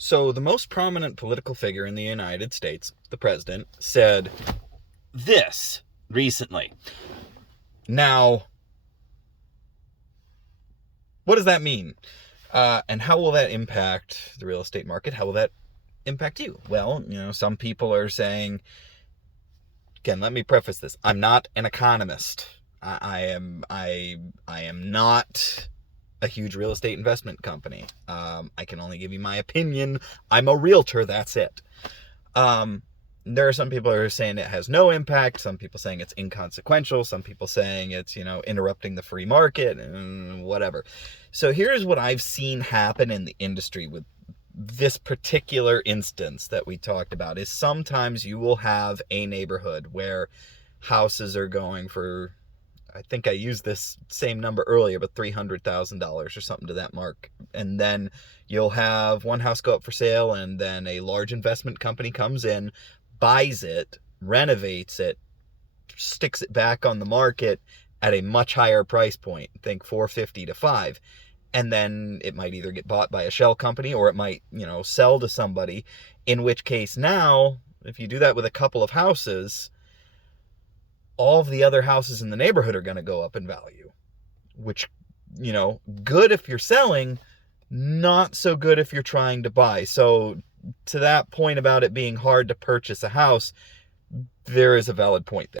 So, the most prominent political figure in the United States, the president, said this recently. Now, what does that mean? And how will that impact the real estate market? How will that impact you? Well, some people are saying, again, let me preface this. I'm not an economist. I am not a huge real estate investment company. I can only give you my opinion. I'm a realtor. That's it. There are some people who are saying it has no impact. Some people saying it's inconsequential. Some people saying it's, interrupting the free market and whatever. So here's what I've seen happen in the industry with this particular instance that we talked about is sometimes you will have a neighborhood where houses are going for, I think I used this same number earlier, but $300,000 or something to that mark. And then you'll have one house go up for sale, and then a large investment company comes in, buys it, renovates it, sticks it back on the market at a much higher price point. Think 450 to 5. And then it might either get bought by a shell company or it might, sell to somebody. In which case now, if you do that with a couple of houses, all of the other houses in the neighborhood are going to go up in value, which, good if you're selling, not so good if you're trying to buy. So to that point about it being hard to purchase a house, there is a valid point there.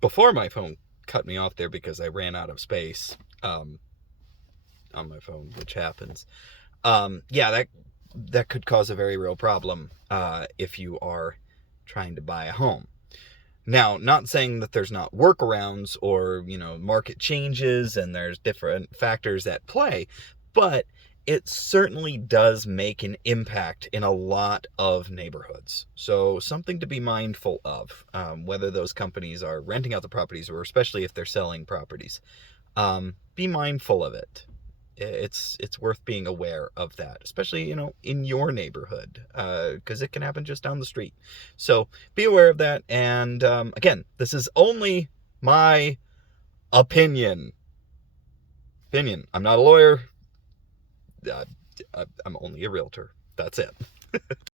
Before my phone cut me off there because I ran out of space on my phone, which happens. That could cause a very real problem if you are trying to buy a home. Now, not saying that there's not workarounds or, market changes and there's different factors at play, but it certainly does make an impact in a lot of neighborhoods. So something to be mindful of, whether those companies are renting out the properties or especially if they're selling properties. Be mindful of it. It's worth being aware of that, especially, in your neighborhood, because it can happen just down the street. So be aware of that. And again, this is only my opinion. I'm not a lawyer. I'm only a realtor. That's it.